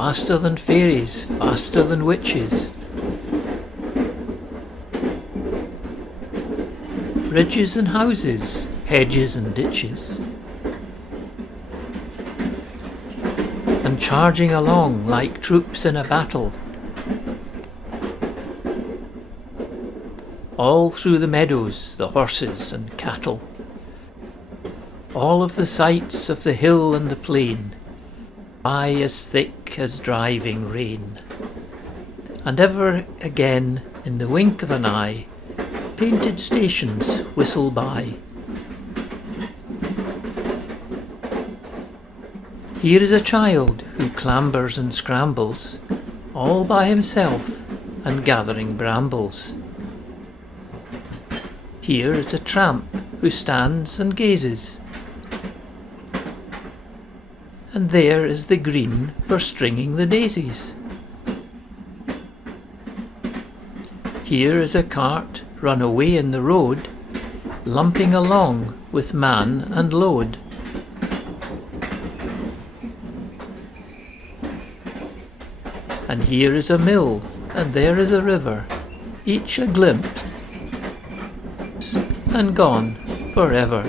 faster than fairies, faster than witches. Bridges and houses, hedges and ditches, and charging along like troops in a battle. All through the meadows, the horses and cattle, all of the sights of the hill and the plain, lie as thick as driving rain. And ever again, in the wink of an eye, painted stations whistle by. Here is a child who clambers and scrambles, all by himself and gathering brambles. Here is a tramp who stands and gazes, and there is the green for stringing the daisies. Here is a cart run away in the road, lumping along with man and load. And here is a mill, and there is a river, each a glimpse, and gone forever.